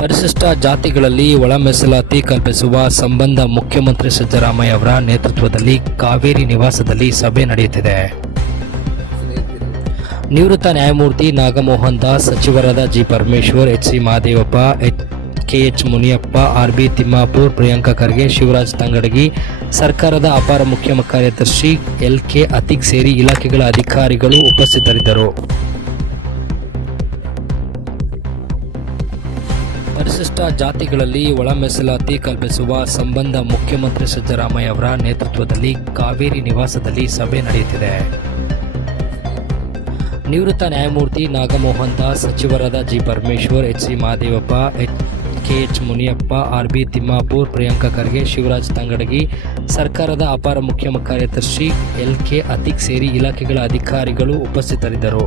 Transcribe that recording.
ಪರಿಶಿಷ್ಟ ಜಾತಿಗಳಲ್ಲಿ ಒಳ ಮೀಸಲಾತಿ ಕಲ್ಪಿಸುವ ಸಂಬಂಧ ಮುಖ್ಯಮಂತ್ರಿ ಸಿದ್ದರಾಮಯ್ಯ ಅವರ ನೇತೃತ್ವದಲ್ಲಿ ಕಾವೇರಿ ನಿವಾಸದಲ್ಲಿ ಸಭೆ ನಡೆಯುತ್ತಿದೆ. ನಿವೃತ್ತ ನ್ಯಾಯಮೂರ್ತಿ ನಾಗಮೋಹನ್ ದಾಸ್, ಸಚಿವರಾದ G Parameshwar, H C Mahadevappa, H K H Muniyappa, R B Timmapur, Priyanka Kharge, Shivaraj Tangadagi, ಸರ್ಕಾರದ ಅಪಾರ ಮುಖ್ಯ ಕಾರ್ಯದರ್ಶಿ ಎಲ್ ಕೆ ಅತಿಕ್ ಸೇರಿ ಇಲಾಖೆಗಳ ಅಧಿಕಾರಿಗಳು ಉಪಸ್ಥಿತರಿದ್ದರು. ಪರಿಶಿಷ್ಟ ಜಾತಿಗಳಲ್ಲಿ ಒಳ ಮೀಸಲಾತಿ ಕಲ್ಪಿಸುವ ಸಂಬಂಧ ಮುಖ್ಯಮಂತ್ರಿ ಸಿದ್ದರಾಮಯ್ಯ ಅವರ ನೇತೃತ್ವದಲ್ಲಿ ಕಾವೇರಿ ನಿವಾಸದಲ್ಲಿ ಸಭೆ ನಡೆಯುತ್ತಿದೆ. ನಿವೃತ್ತ ನ್ಯಾಯಮೂರ್ತಿ ನಾಗಮೋಹನ್ ದಾಸ್, ಸಚಿವರಾದ G Parameshwar, H C Mahadevappa, H K H Muniyappa, R B Timmapur, Priyanka Kharge, Shivaraj Tangadagi, ಸರ್ಕಾರದ ಅಪಾರ ಮುಖ್ಯ ಕಾರ್ಯದರ್ಶಿ ಎಲ್ ಕೆ ಅತಿಕ್ ಸೇರಿ ಇಲಾಖೆಗಳ ಅಧಿಕಾರಿಗಳು ಉಪಸ್ಥಿತರಿದ್ದರು.